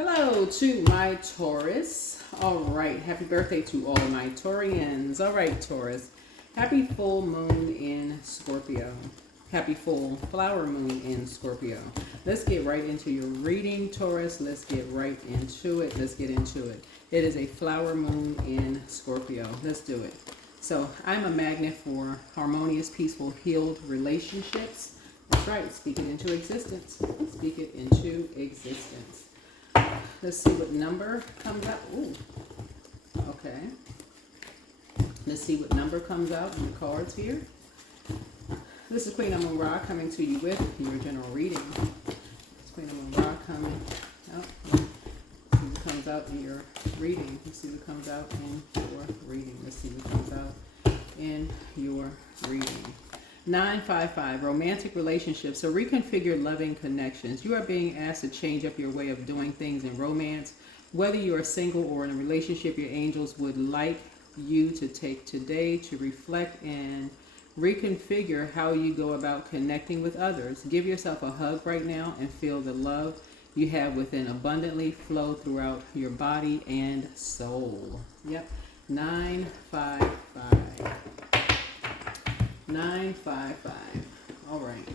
Hello to my Taurus. All right, happy birthday to all my Taurians. All right, Taurus. Happy full moon in Scorpio. Happy full flower moon in Scorpio. Let's get right into your reading, Taurus. Let's get right into it. Let's get into it. It is a flower moon in Scorpio. Let's do it. So I'm a magnet for harmonious, peaceful, healed relationships. That's right. Speak it into existence. Speak it into existence. Let's see what number comes out. Ooh. Okay. Let's see what number comes out in the cards here. This is Queen Amun Ra coming to you with your general reading. It's Queen Amun Ra coming out. Let's see what comes out in your reading. Let's see what comes out in your reading. Let's see what comes out in your reading. 955, romantic relationships. So reconfigure loving connections. You are being asked to change up your way of doing things in romance. Whether you are single or in a relationship, your angels would like you to take today to reflect and reconfigure how you go about connecting with others. Give yourself a hug right now and feel the love you have within abundantly flow throughout your body and soul. Yep. 955. 955. All right.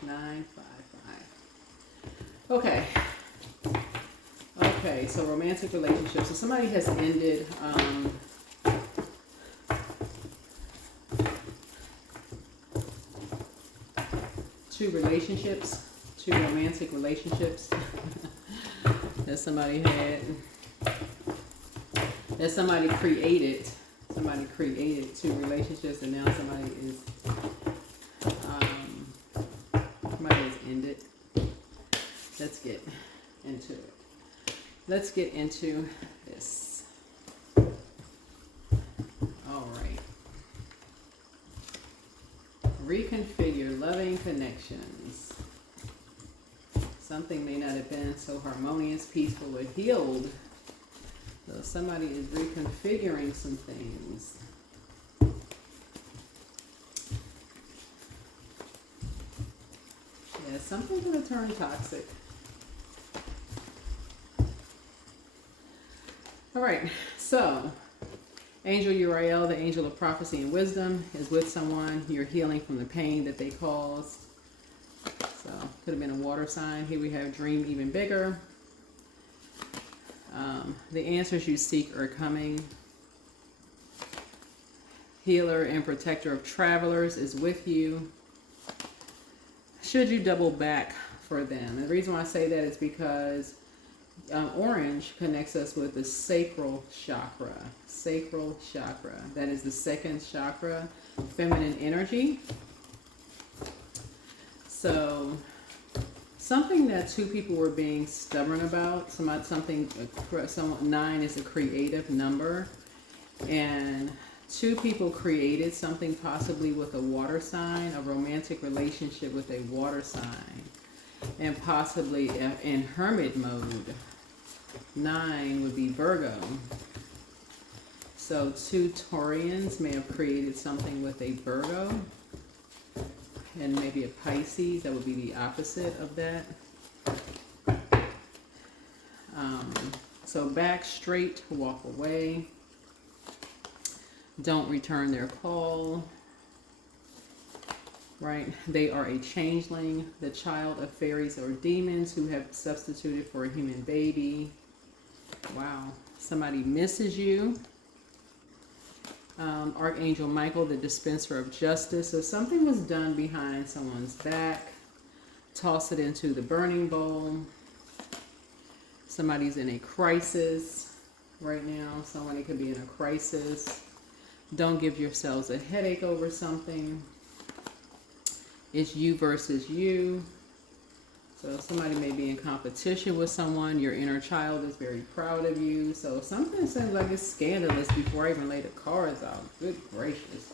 955. Okay. Okay, so romantic relationships. So somebody has ended two relationships, two romantic relationships that somebody had, that somebody created. Somebody created two relationships, and now somebody is ended. Let's get into it. Let's get into this. All right. Reconfigure loving connections. Something may not have been so harmonious, peaceful, or healed. So somebody is reconfiguring some things. Yeah, something's going to turn toxic. All right, so Angel Uriel, the angel of prophecy and wisdom, is with someone. You're healing from the pain that they caused. So could have been a water sign. Here we have dream even bigger. The answers you seek are coming. Healer and protector of travelers is with you. Should you double back for them? And the reason why I say that is because orange connects us with the sacral chakra. Sacral chakra. That is the second chakra, feminine energy. So something that two people were being stubborn about, something 9 is a creative number, and two people created something possibly with a water sign, a romantic relationship with a water sign, and possibly in hermit mode. 9 would be Virgo. So two Taurians may have created something with a Virgo. And maybe a Pisces, that would be the opposite of that. So back straight, walk away. Don't return their call. Right? They are a changeling, the child of fairies or demons who have substituted for a human baby. Wow. Somebody misses you. Archangel Michael, the dispenser of justice. So something was done behind someone's back. Toss it into the burning bowl. Somebody's in a crisis right now. Somebody could be in a crisis. Don't give yourselves a headache over something. It's you versus you. So somebody may be in competition with someone. Your inner child is very proud of you. So something seems like it's scandalous before I even lay the cards out. Good gracious.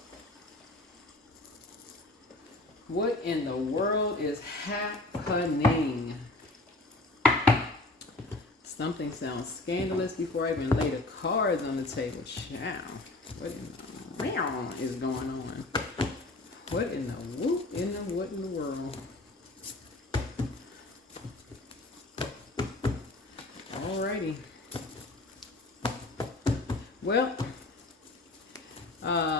What in the world is happening? Something sounds scandalous before I even lay the cards on the table. Chow. What in the meow is going on? What in the whoop in the what in the world? Alrighty. Well,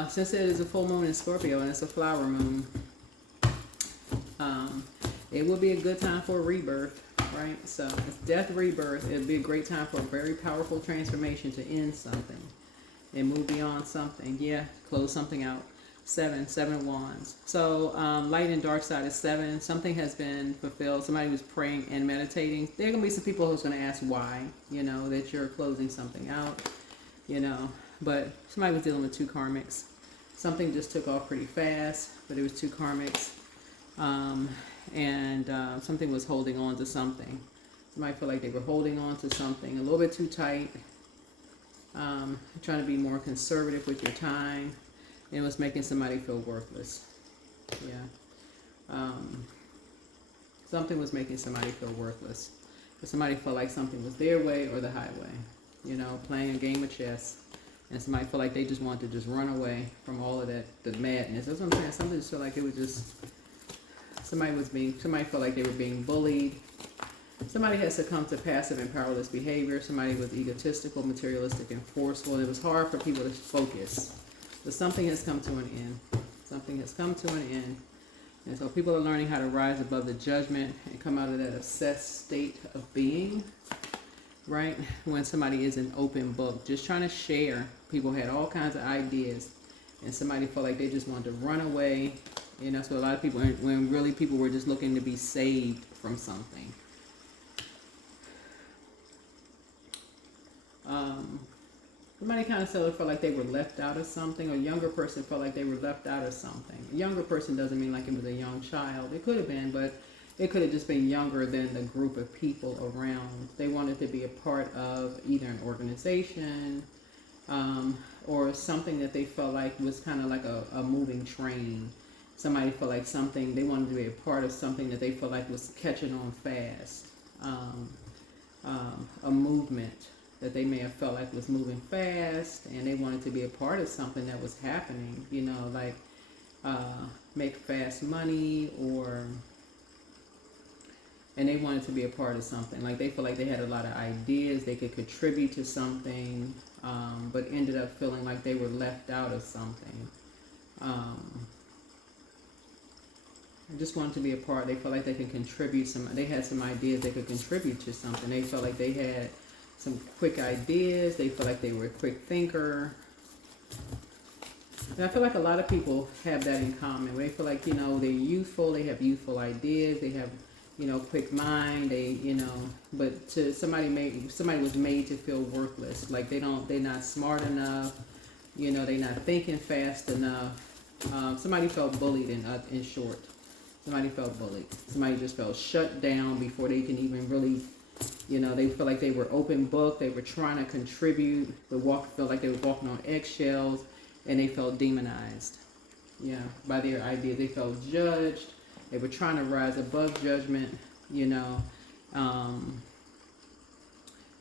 since it is a full moon in Scorpio and it's a flower moon, it will be a good time for a rebirth, right? So it's death, rebirth. It'll be a great time for a very powerful transformation to end something and move beyond something. Yeah, close something out. Seven wands. So light and dark side is 7. Something has been fulfilled. Somebody was praying and meditating. There are going to be some people who's going to ask why, you know, that you're closing something out, you know. But somebody was dealing with 2 karmics. Something just took off pretty fast, but it was 2 karmics. Something was holding on to something. Somebody felt like they were holding on to something a little bit too tight. Trying to be more conservative with your time. And it was making somebody feel worthless. Yeah. Something was making somebody feel worthless. But somebody felt like something was their way or the highway. You know, playing a game of chess. And somebody felt like they just wanted to just run away from all of that, the madness. That's what I'm saying. Something just felt like it was just, somebody felt like they were being bullied. Somebody had succumbed to passive and powerless behavior. Somebody was egotistical, materialistic, and forceful. And it was hard for people to focus. But something has come to an end. Something has come to an end. And so people are learning how to rise above the judgment and come out of that obsessed state of being, right? When somebody is an open book, just trying to share. People had all kinds of ideas. And somebody felt like they just wanted to run away. You know, so a lot of people, when really people were just looking to be saved from something. Somebody kind of felt like they were left out of something. A younger person felt like they were left out of something. A younger person doesn't mean like it was a young child. It could have been, but it could have just been younger than the group of people around. They wanted to be a part of either an organization or something that they felt like was kind of like a moving train. Somebody felt like something, they wanted to be a part of something that they felt like was catching on fast. A movement that they may have felt like was moving fast, and they wanted to be a part of something that was happening, you know, like make fast money, and they wanted to be a part of something. Like they feel like they had a lot of ideas, they could contribute to something, but ended up feeling like they were left out of something. I just wanted to be a part. They felt like they could contribute they had some ideas they could contribute to something. They felt like they had some quick ideas. They feel like they were a quick thinker. And I feel like a lot of people have that in common. They feel like, you know, they're youthful, they have youthful ideas, they have, you know, quick mind, they, you know, but to somebody was made to feel worthless. Like they're not smart enough, you know, they're not thinking fast enough. Somebody felt bullied in short. Somebody felt bullied. Somebody just felt shut down before they can even really, you know, they felt like they were open book. They were trying to contribute, but felt like they were walking on eggshells, and they felt demonized, yeah, by their ideas. They felt judged. They were trying to rise above judgment, you know.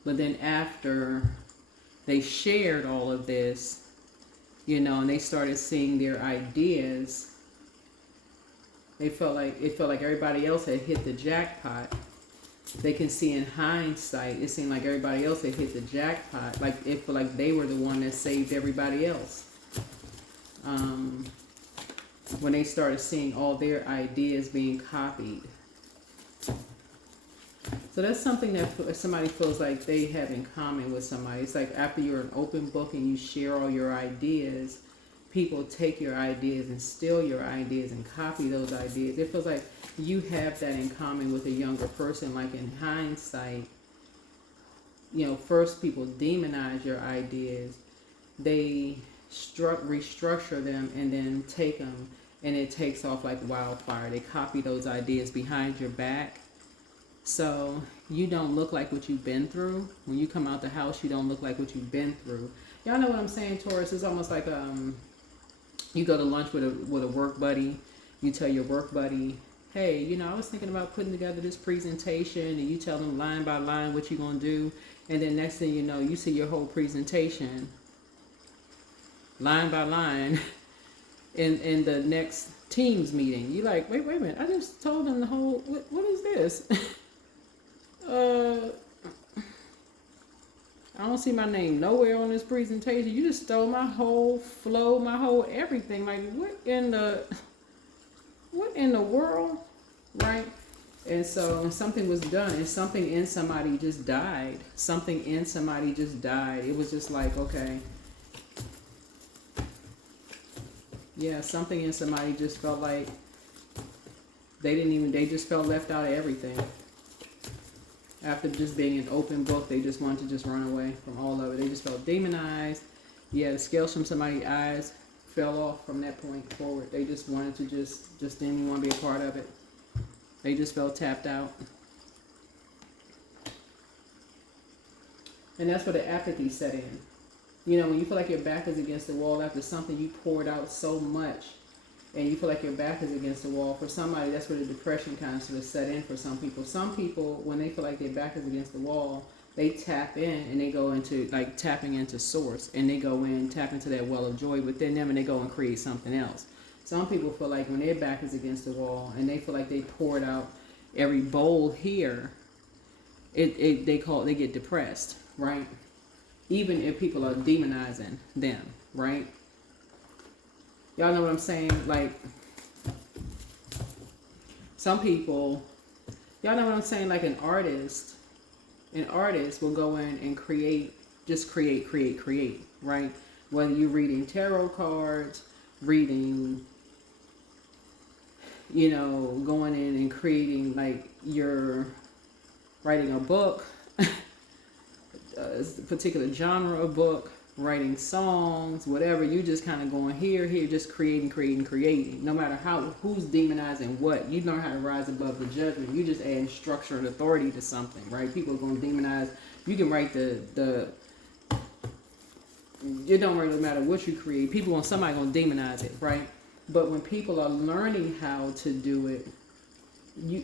But then after they shared all of this, you know, and they started seeing their ideas, it felt like everybody else had hit the jackpot. They can see in hindsight, it seemed like everybody else had hit the jackpot. Like it felt like they were the one that saved everybody else. When they started seeing all their ideas being copied. So that's something that somebody feels like they have in common with somebody. It's like after you're an open book and you share all your ideas, people take your ideas and steal your ideas and copy those ideas. It feels like you have that in common with a younger person. Like in hindsight, you know, first people demonize your ideas. They restructure them and then take them, and it takes off like wildfire. They copy those ideas behind your back. So you don't look like what you've been through. When you come out the house, you don't look like what you've been through. Y'all know what I'm saying, Taurus? It's almost like you go to lunch with a work buddy. You tell your work buddy, hey, you know, I was thinking about putting together this presentation, and you tell them line by line what you're going to do. And then next thing you know, you see your whole presentation line by line in the next teams meeting. You're like, wait a minute, I just told them the whole, what is this? don't see my name nowhere on this presentation. You just stole my whole flow, my whole everything. Like, what in the world, right? And so something was done, and something in somebody just died. Something in somebody just died. It was just like, okay. Yeah, something in somebody just felt like they just felt left out of everything. After just being an open book, they just wanted to just run away from all of it. They just felt demonized. Yeah, the scales from somebody's eyes fell off from that point forward. They just wanted to just didn't even want to be a part of it. They just felt tapped out. And that's where the apathy set in. You know, when you feel like your back is against the wall after something you poured out so much, and you feel like your back is against the wall, for somebody, that's where the depression kind of sort of set in for some people. Some people, when they feel like their back is against the wall, they tap in and they go into, like, tapping into source, and they go in, tap into that well of joy within them, and they go and create something else. Some people feel like when their back is against the wall and they feel like they poured out every bowl here, they get depressed, right? Even if people are demonizing them, right? Y'all know what I'm saying? Like, some people, y'all know what I'm saying? Like an artist will go in and create, right? Whether you're reading tarot cards, reading, you know, going in and creating, like, you're writing a book, a particular genre of book, writing songs, whatever. You just kind of going here, just creating. No matter who's demonizing what, you learn how to rise above the judgment. You just adding structure and authority to something, right? People are going to demonize. You can write it don't really matter what you create. Somebody going to demonize it, right? But when people are learning how to do it,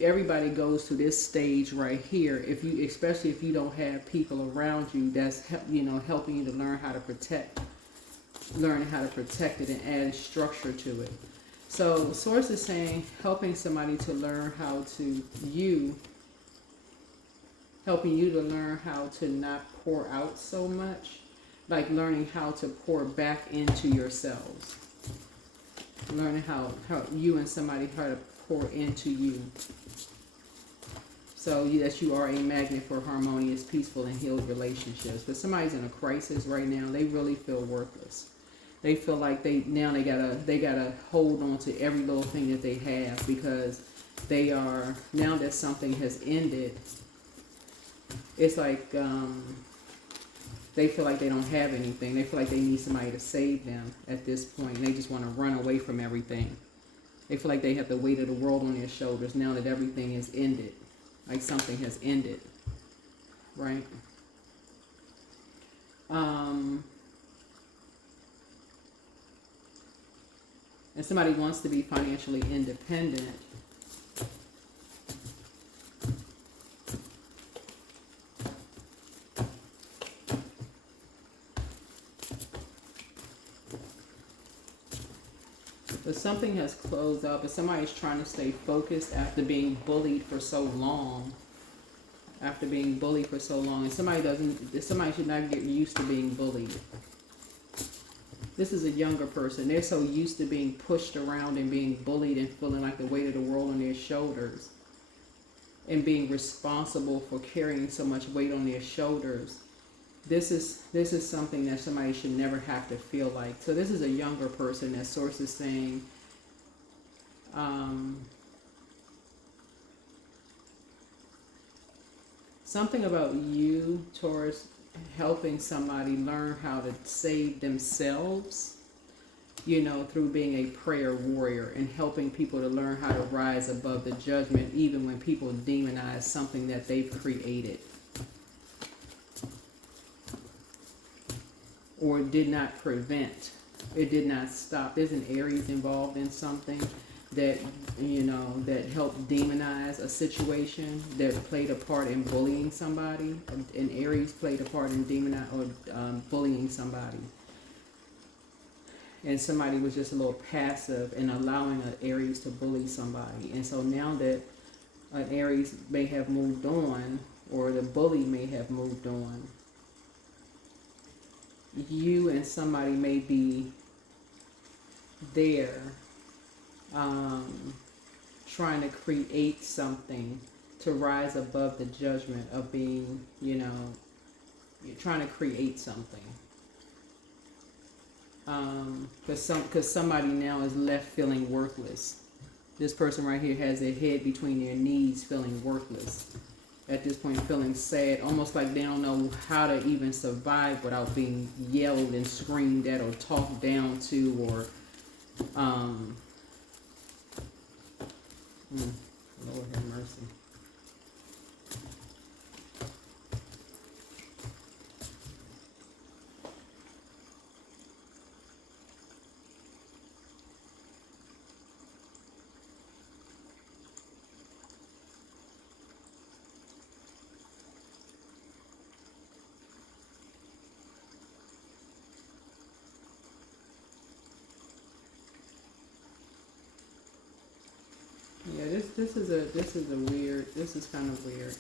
everybody goes to this stage right here. Especially if you don't have people around you that's helping you to learn how to protect it and add structure to it. So Source is saying helping somebody to learn helping you to learn how to not pour out so much, like learning how to pour back into yourselves, learning how you and somebody how to pour into you, so that you are a magnet for harmonious, peaceful, and healed relationships. But somebody's in a crisis right now. They really feel worthless. They feel like they gotta hold on to every little thing that they have, because now that something has ended, it's like they feel like they don't have anything. They feel like they need somebody to save them at this point, and they just want to run away from everything. They feel like they have the weight of the world on their shoulders now that everything is ended, like something has ended, right? And somebody wants to be financially independent. But something has closed up, and somebody's trying to stay focused after being bullied for so long. And somebody should not get used to being bullied. This is a younger person. They're so used to being pushed around and being bullied and feeling like the weight of the world on their shoulders, and being responsible for carrying so much weight on their shoulders. This is something that somebody should never have to feel like. So this is a younger person that Source is saying, something about you, Taurus, helping somebody learn how to save themselves, through being a prayer warrior and helping people to learn how to rise above the judgment, even when people demonize something that they've created or did not prevent. It did not stop. There's an Aries involved in something that, that helped demonize a situation, that played a part in bullying somebody. An Aries played a part in bullying somebody. And somebody was just a little passive in allowing an Aries to bully somebody. And so now that an Aries may have moved on, or the bully may have moved on, you and somebody may be there trying to create something to rise above the judgment of being, you know, you're trying to create something. Because somebody now is left feeling worthless. This person right here has their head between their knees feeling worthless. At this point feeling sad, almost like they don't know how to even survive without being yelled and screamed at or talked down to, or Lord have mercy. Yeah, this is kind of weird.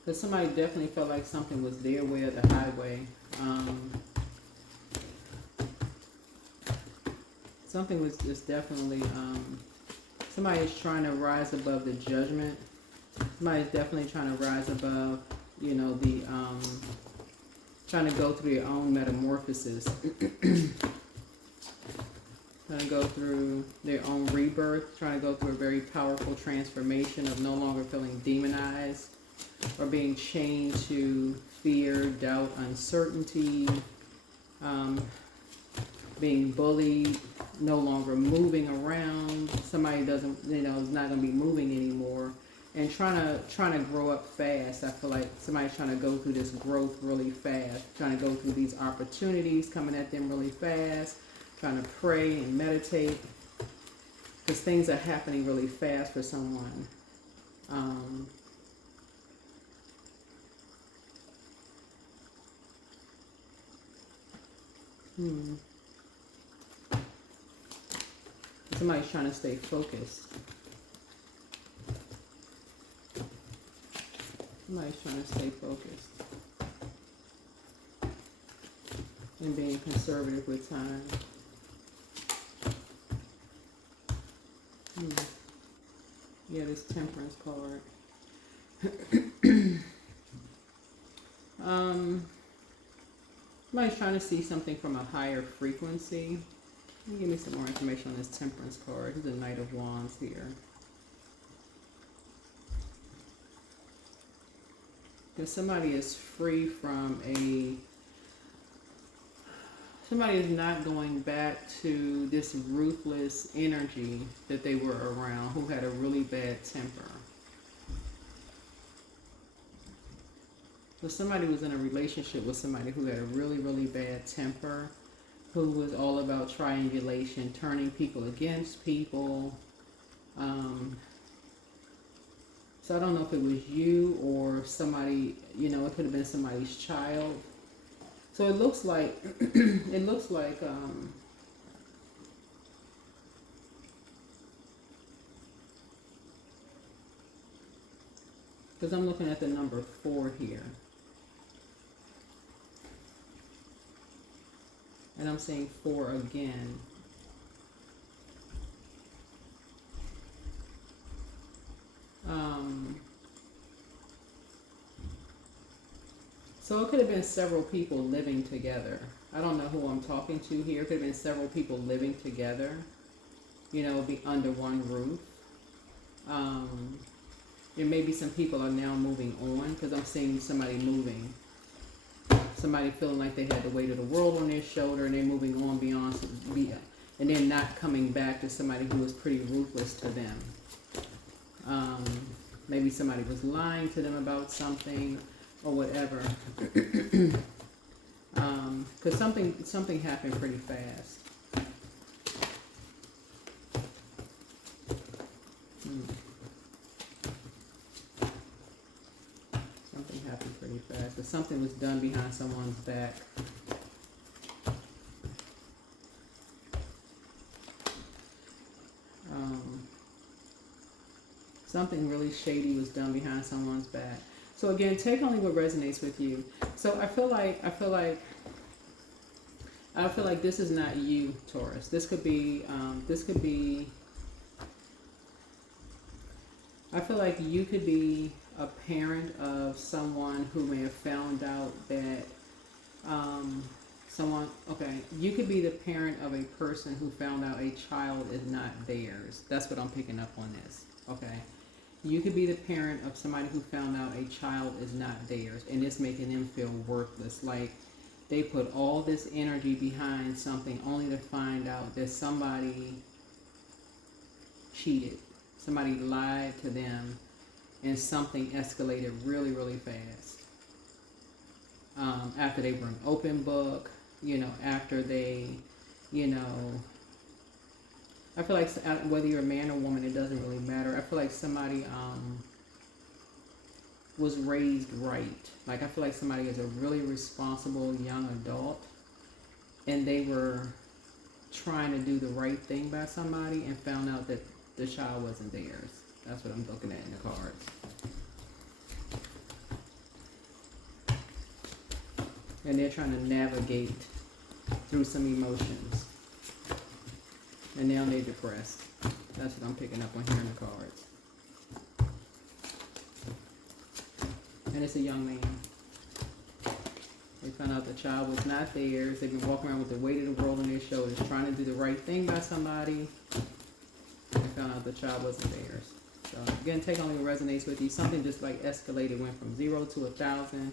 Because somebody definitely felt like something was their way or the highway. Something was just definitely, somebody is trying to rise above the judgment. Somebody's definitely trying to rise above, you know, the, trying to go through their own metamorphosis. Trying to go through their own rebirth. Trying to go through a very powerful transformation of no longer feeling demonized or being chained to fear, doubt, uncertainty, being bullied, no longer moving around. Somebody doesn't, you know, is not going to be moving anymore, and trying to grow up fast. I feel like somebody's trying to go through this growth really fast, trying to go through these opportunities coming at them really fast, trying to pray and meditate, because things are happening really fast for someone. Somebody's trying to stay focused. Somebody's trying to stay focused and being conservative with time. Yeah, this Temperance card. Somebody's trying to see something from a higher frequency. Give me some more information on this Temperance card. Here's the Knight of Wands here. Because somebody is free from somebody is not going back to this ruthless energy that they were around, who had a really bad temper. So somebody was in a relationship with somebody who had a really, really bad temper, who was all about triangulation, turning people against people. So I don't know if it was you or somebody, you know, it could have been somebody's child. So it looks like, because I'm looking at the number 4 here. And I'm seeing 4 again. So it could have been several people living together. I don't know who I'm talking to here. It could have been several people living together. You know, be under one roof. There may be some people are now moving on, because I'm seeing somebody moving. Somebody feeling like they had the weight of the world on their shoulder, and they're moving on beyond, and they're not coming back to somebody who was pretty ruthless to them. Maybe somebody was lying to them about something or whatever. Because something happened pretty fast. Something happened pretty fast. But something was done behind someone's back. Something really shady was done behind someone's back. So again, take only what resonates with you. So I feel like this is not you, Taurus. This could be I feel like you could be a parent of someone who may have found out that you could be the parent of a person who found out a child is not theirs. That's what I'm picking up on this. Okay. You could be the parent of somebody who found out a child is not theirs, and it's making them feel worthless. Like they put all this energy behind something only to find out that somebody cheated, somebody lied to them, and something escalated really, really fast. After they were an open book, after they, I feel like whether you're a man or woman, it doesn't really matter. I feel like somebody was raised right. Like I feel like somebody is a really responsible young adult, and they were trying to do the right thing by somebody and found out that the child wasn't theirs. That's what I'm looking at in the cards. And they're trying to navigate through some emotions. And now they're depressed. That's what I'm picking up on here in the cards. And it's a young man. They found out the child was not theirs. They've been walking around with the weight of the world on their shoulders, trying to do the right thing by somebody. They found out the child wasn't theirs. So again, take only what resonates with you. Something just like escalated, went from 0 to 1,000.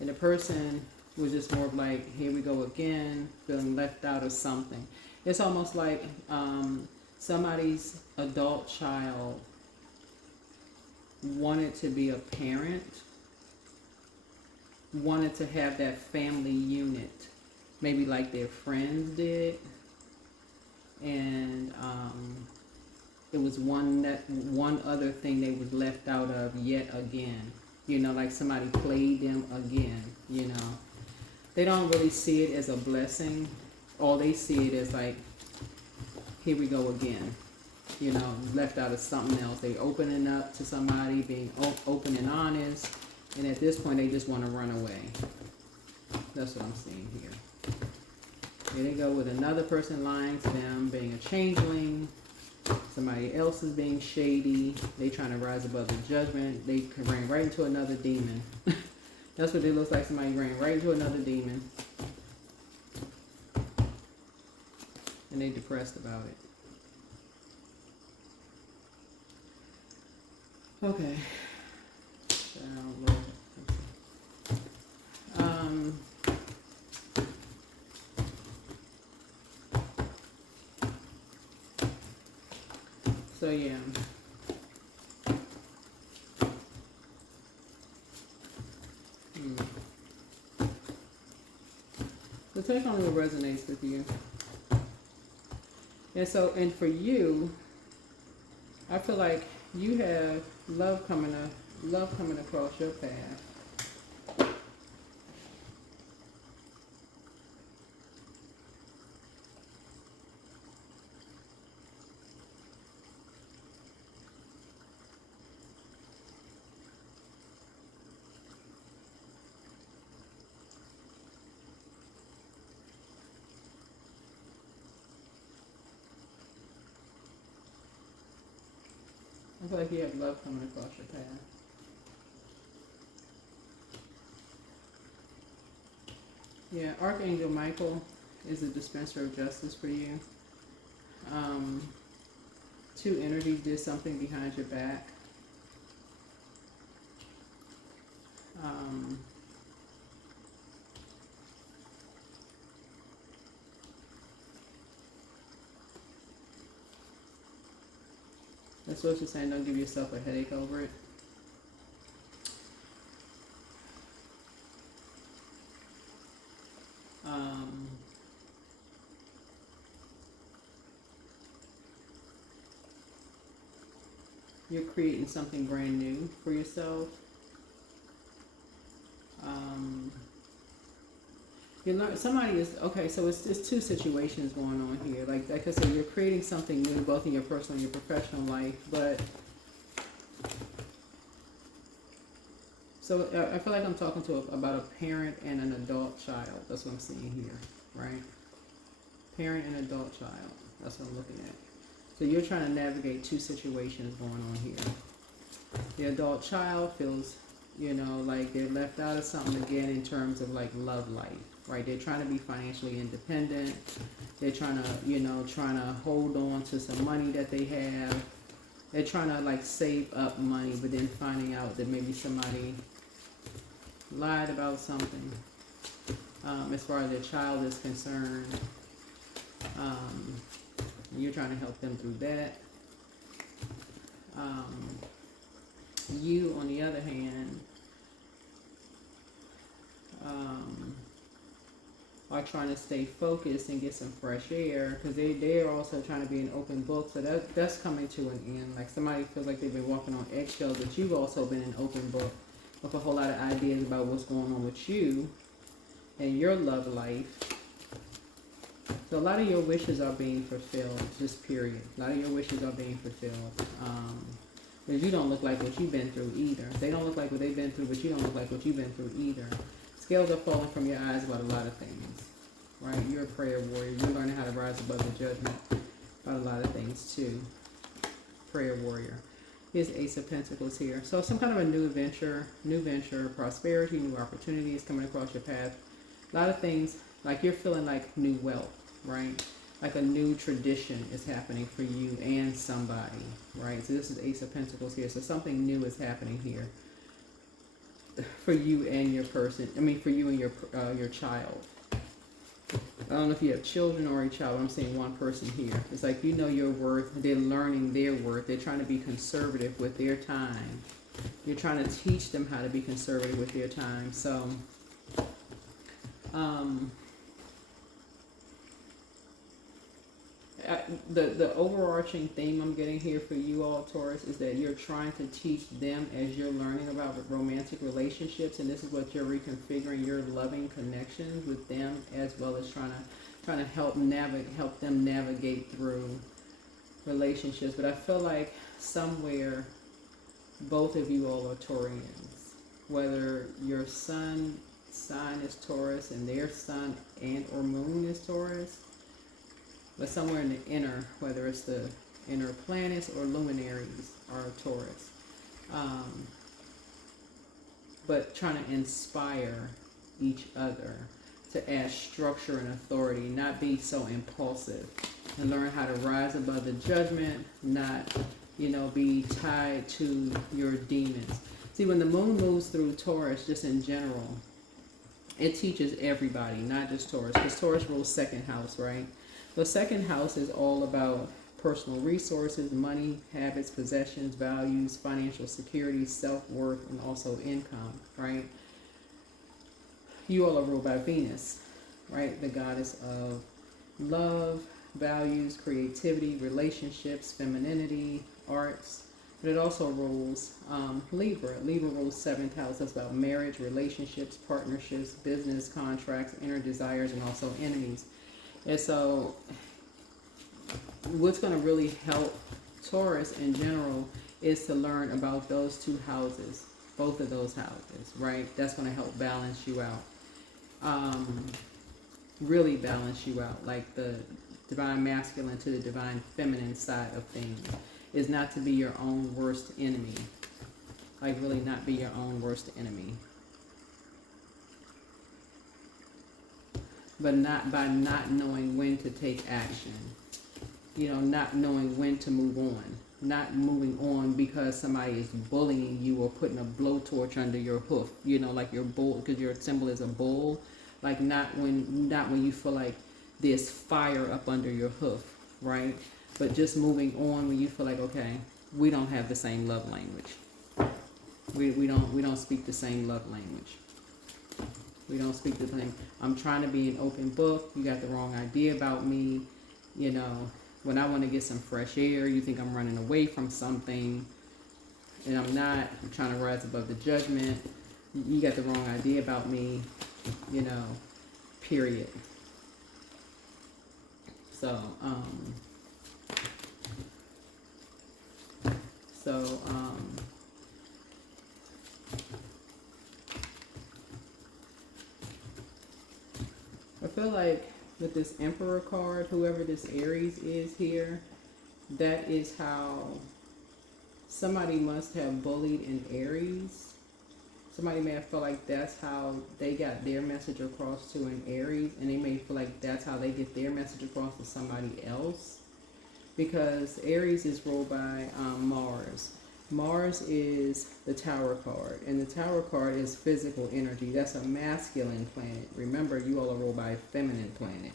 And the person was just more of like, here we go again, feeling left out of something. It's almost like somebody's adult child wanted to be a parent, wanted to have that family unit, maybe like their friends did, and it was one other thing they was left out of yet again. Like somebody played them again. They don't really see it as a blessing. All they see it as like, here we go again. Left out of something else. They opening up to somebody, being open and honest, and at this point they just want to run away. That's what I'm seeing here. Here they go with another person lying to them, being a changeling. Somebody else is being shady. They trying to rise above the judgment. They ran right into another demon. That's what it looks like. Somebody ran right into another demon. And they depressed about it. Okay. So yeah. So take on what resonates with you. And for you, I feel like you have love coming across your path. I feel like you have love coming across your path. Yeah, Archangel Michael is a dispenser of justice for you. Two energies did something behind your back. That's what she's saying. Don't give yourself a headache over it. You're creating something brand new for yourself. You learn, somebody is, okay, so it's two situations going on here. Like I said, you're creating something new, both in your personal and your professional life, but So I feel like I'm talking to about a parent and an adult child. That's what I'm seeing here, right? Parent and adult child. That's what I'm looking at. So you're trying to navigate two situations going on here. The adult child feels, you know, like they're left out of something again in terms of like love life, right? They're trying to be financially independent. They're trying to, you know, trying to hold on to some money that they have. They're trying to like save up money, but then finding out that maybe somebody lied about something as far as their child is concerned. You're trying to help them through that. You, on the other hand, are trying to stay focused and get some fresh air, because they're also trying to be an open book. So that's coming to an end. Like somebody feels like they've been walking on eggshells, but you've also been an open book with a whole lot of ideas about what's going on with you and your love life. So a lot of your wishes are being fulfilled, just period. A lot of your wishes are being fulfilled. Because you don't look like what you've been through either. They don't look like what they've been through, but you don't look like what you've been through either. Scales are falling from your eyes about a lot of things, right? You're a prayer warrior. You're learning how to rise above the judgment about a lot of things too. Prayer warrior. Here's Ace of Pentacles here. So some kind of a new venture, prosperity, new opportunities coming across your path. A lot of things, like you're feeling like new wealth, right? Like a new tradition is happening for you and somebody, right? So this is Ace of Pentacles here. So something new is happening here for you and your person. I mean, for you and your child. I don't know if you have children or a child. I'm saying one person here. It's like you know your worth. They're learning their worth. They're trying to be conservative with their time. You're trying to teach them how to be conservative with their time. So, the overarching theme I'm getting here for you all, Taurus, is that you're trying to teach them as you're learning about romantic relationships, and this is what you're reconfiguring your loving connections with them, as well as trying to help them navigate through relationships. But I feel like somewhere both of you all are Taurians, whether your sun sign is Taurus and their sun and or moon is Taurus. But somewhere in the inner, whether it's the inner planets or luminaries, are Taurus. But trying to inspire each other to add structure and authority, not be so impulsive, and learn how to rise above the judgment, not, you know, be tied to your demons. See, when the moon moves through Taurus, just in general, it teaches everybody, not just Taurus, because Taurus rules second house, right? The second house is all about personal resources, money, habits, possessions, values, financial security, self-worth, and also income, right? You all are ruled by Venus, right? The goddess of love, values, creativity, relationships, femininity, arts. But it also rules Libra. Libra rules seventh house. That's about marriage, relationships, partnerships, business, contracts, inner desires, and also enemies. And so what's going to really help Taurus in general is to learn about those two houses, both of those houses, right? That's going to help balance you out, really balance you out, like the divine masculine to the divine feminine side of things, is not to be your own worst enemy, like really not be your own worst enemy. But not by not knowing when to take action, you know, not knowing when to move on, not moving on because somebody is bullying you or putting a blowtorch under your hoof, you know, like your bull, because your symbol is a bull, like not when you feel like there's fire up under your hoof, right? But just moving on when you feel like, okay, we don't have the same love language. We don't speak the same love language. We don't speak the same. I'm trying to be an open book. You got the wrong idea about me. You know, when I want to get some fresh air, you think I'm running away from something. And I'm not. I'm trying to rise above the judgment. You got the wrong idea about me. You know, period. So, feel like with this Emperor card, whoever this Aries is here, that is how somebody must have bullied an Aries. Somebody may have felt like that's how they got their message across to an Aries, and they may feel like that's how they get their message across to somebody else. Because Aries is ruled by Mars. Mars is the Tower card, and the Tower card is physical energy. That's a masculine planet. Remember, you all are ruled by a feminine planet.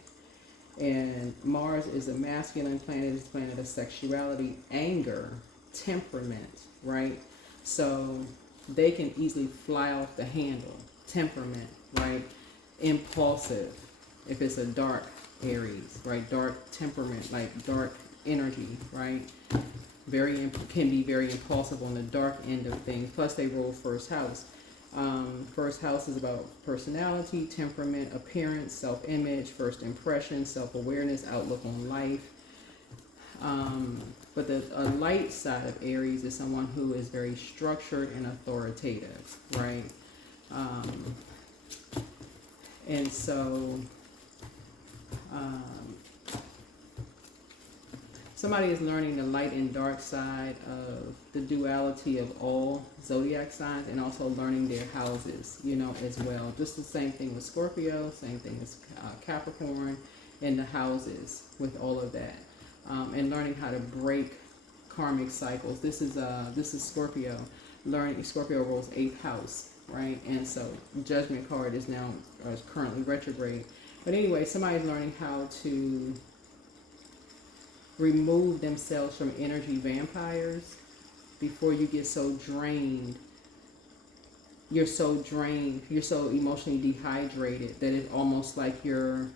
And Mars is a masculine planet. It's a planet of sexuality, anger, temperament, right? So they can easily fly off the handle. Temperament, right? Impulsive, if it's a dark Aries, right? Dark temperament, like dark energy, right? Can be very impulsive on the dark end of things. Plus, they rule first house. First house is about personality, temperament, appearance, self-image, first impression, self-awareness, outlook on life. But a light side of Aries is someone who is very structured and authoritative, right? And so somebody is learning the light and dark side of the duality of all zodiac signs, and also learning their houses, as well. Just the same thing with Scorpio, same thing as Capricorn, and the houses with all of that. And learning how to break karmic cycles. This is Scorpio. Scorpio rules 8th house, right? And so Judgment card is currently retrograde. But anyway, somebody's learning how to remove themselves from energy vampires before you get so drained. You're so drained, you're so emotionally dehydrated that it's almost like you're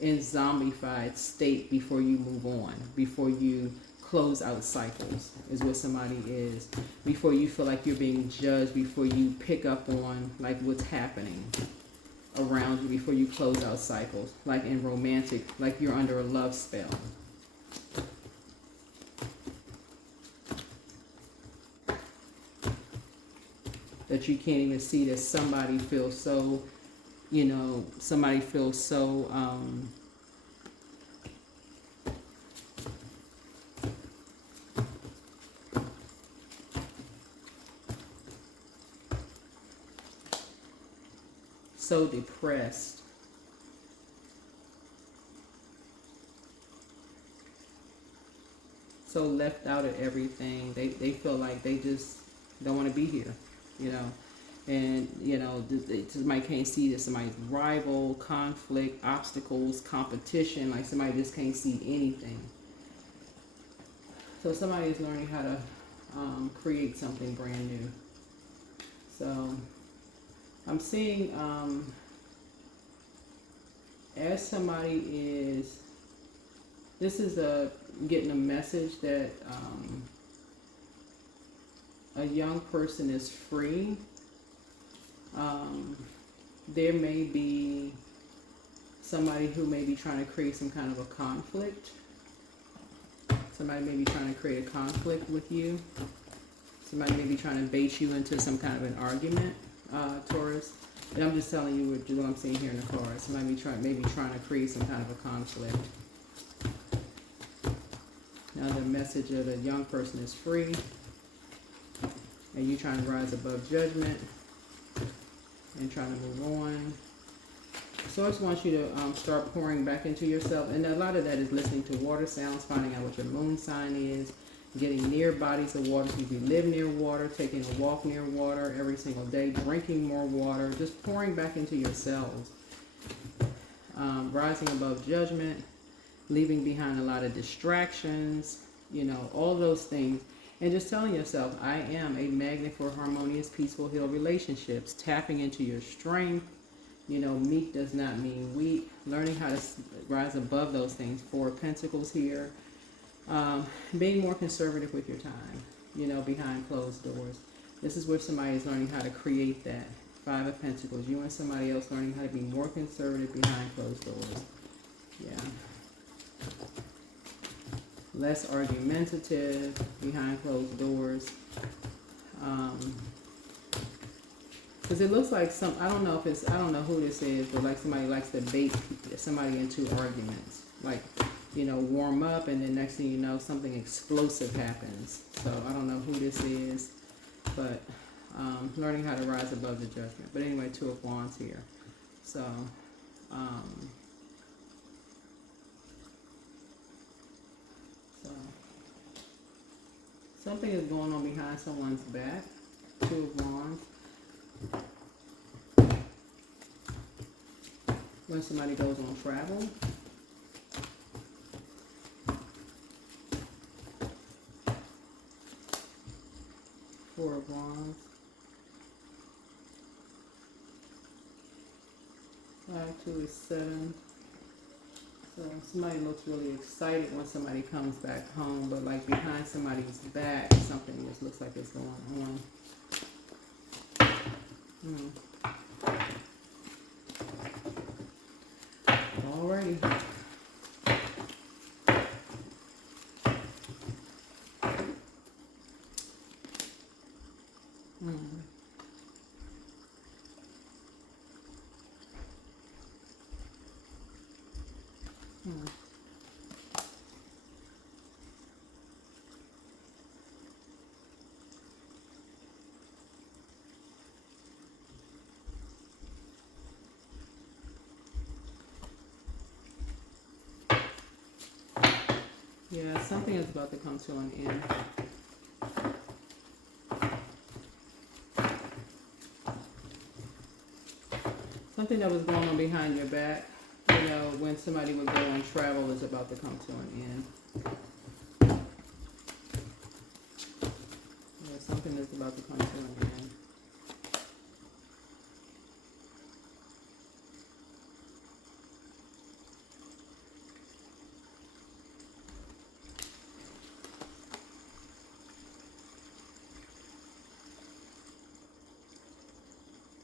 in zombified state before you move on, before you close out cycles, is what somebody is. Before you feel like you're being judged, before you pick up on like what's happening around you, before you close out cycles, like in romantic, like you're under a love spell. That you can't even see that somebody feels so, somebody feels so, so depressed. So left out of everything. They feel like they just don't want to be here, and somebody can't see this. Somebody's rival, conflict, obstacles, competition. Like somebody just can't see anything. So somebody is learning how to create something brand new. So I'm seeing as somebody is, this is getting a message that a young person is free. There may be somebody who may be trying to create some kind of a conflict. Somebody may be trying to create a conflict with you. Somebody may be trying to bait you into some kind of an argument, Taurus. And I'm just telling you what I'm seeing here in the cards. Somebody may be trying to create some kind of a conflict. Now the message of the young person is free. And you trying to rise above judgment and trying to move on. So I just want you to start pouring back into yourself. And a lot of that is listening to water sounds, finding out what your moon sign is, getting near bodies of water. If you live near water, taking a walk near water every single day, drinking more water, just pouring back into yourselves. Rising above judgment, leaving behind a lot of distractions, all those things. And just telling yourself, I am a magnet for harmonious, peaceful, healed relationships. Tapping into your strength. Meek does not mean weak. Learning how to rise above those things. 4 of Pentacles here. Being more conservative with your time, behind closed doors. This is where somebody is learning how to create that. 5 of Pentacles. You and somebody else learning how to be more conservative behind closed doors. Yeah. Less argumentative behind closed doors. Because it looks like I don't know if it's, I don't know who this is, but like somebody likes to bait somebody into arguments. Like, you know, warm up, and then next thing you know, something explosive happens. So I don't know who this is, but learning how to rise above the judgment. But anyway, Two of Wands here. So, something is going on behind someone's back. Two of Wands. When somebody goes on travel. Four of Wands. 5, 2 is 7. So somebody looks really excited when somebody comes back home, but like behind somebody's back, something just looks like it's going on. Alrighty. Yeah, something is about to come to an end. Something that was going on behind your back, you know, when somebody would go on travel is about to come to an end. Yeah, something is about to come to an end.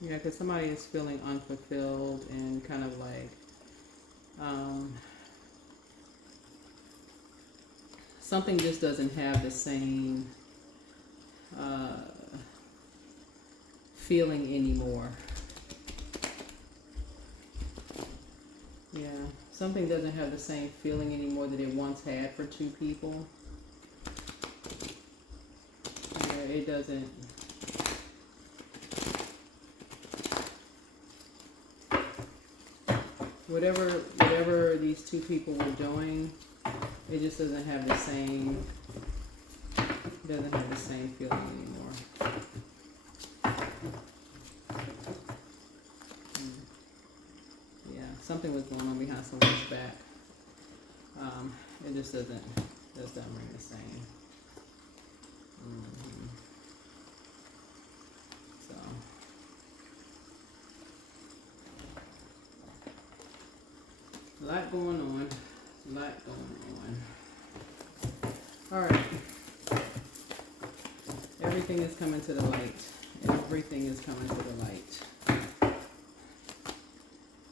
Yeah, because somebody is feeling unfulfilled and kind of like, something just doesn't have the same feeling anymore. Yeah, something doesn't have the same feeling anymore that it once had for two people. Yeah, it doesn't. Whatever these two people were doing, it just doesn't have the same feeling anymore. Yeah, something was going on behind someone's back. It just doesn't ring the same. So. A lot going on. All right. Everything is coming to the light. Everything is coming to the light.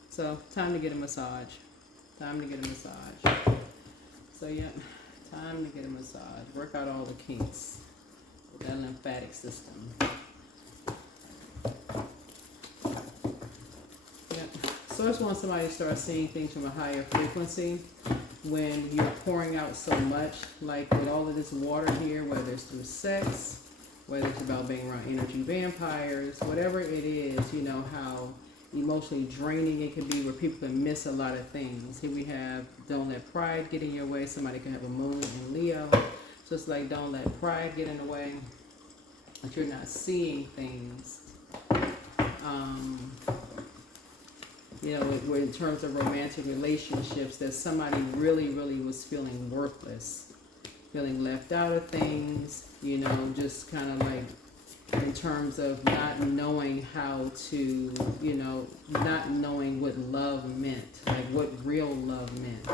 So, time to get a massage. So, yeah, time to get a massage. Work out all the kinks with that lymphatic system. Source wants somebody to start seeing things from a higher frequency when you're pouring out so much, like with all of this water here, whether it's through sex, whether it's about being around energy vampires, whatever it is, you know, how emotionally draining it can be, where people can miss a lot of things. Here we have, don't let pride get in your way. Somebody can have a moon in Leo. So it's like, don't let pride get in the way, that you're not seeing things. You know, in terms of romantic relationships, that somebody really, really was feeling worthless, feeling left out of things, you know, just kind of like in terms of not knowing how to, you know, not knowing what love meant, like what real love meant,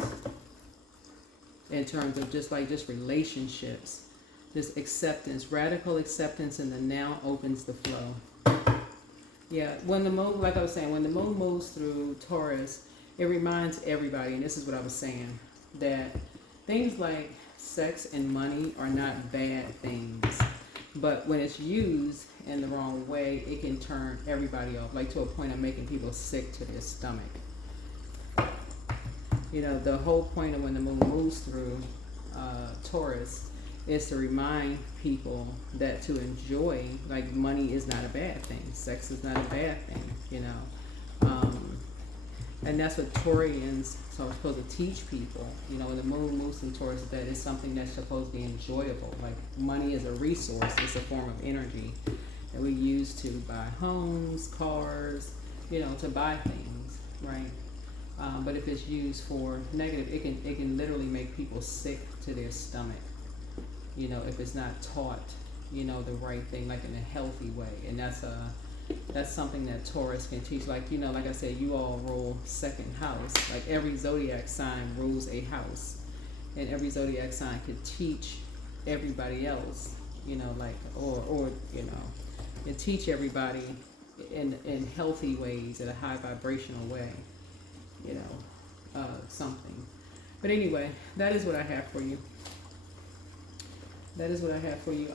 in terms of just relationships, just acceptance, radical acceptance in the now opens the flow. Yeah, when the moon, like I was saying, when the moon moves through Taurus, it reminds everybody, and this is what I was saying, that things like sex and money are not bad things. But when it's used in the wrong way, it can turn everybody off, like to a point of making people sick to their stomach. You know, the whole point of when the moon moves through Taurus is to remind people that to enjoy, like, money is not a bad thing, sex is not a bad thing, you know. And that's what Taurians are supposed to teach people. You know, when the moon moves in Taurus, that it's something that's supposed to be enjoyable. Like, money is a resource, it's a form of energy that we use to buy homes, cars, you know, to buy things, right? But if it's used for negative, it can literally make people sick to their stomach. You know, if it's not taught, you know, the right thing, like in a healthy way. And that's something that Taurus can teach. Like, you know, like I said, you all rule second house. Like, every zodiac sign rules a house, and every zodiac sign could teach everybody else, you know, like, or you know, and teach everybody in healthy ways, in a high vibrational way, you know, something. But anyway, that is what I have for you. That is what I have for you.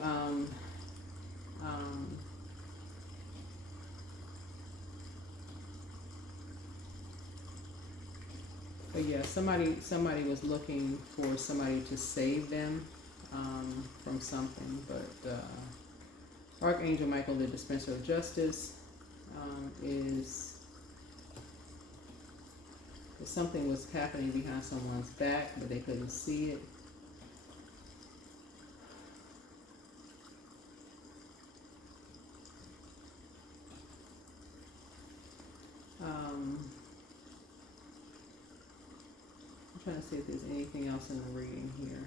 But yeah, somebody was looking for somebody to save them from something. But Archangel Michael, the dispenser of justice, is something was happening behind someone's back, but they couldn't see it. I'm trying to see if there's anything else in the reading here.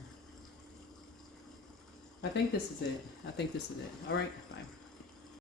I think this is it. All right, bye.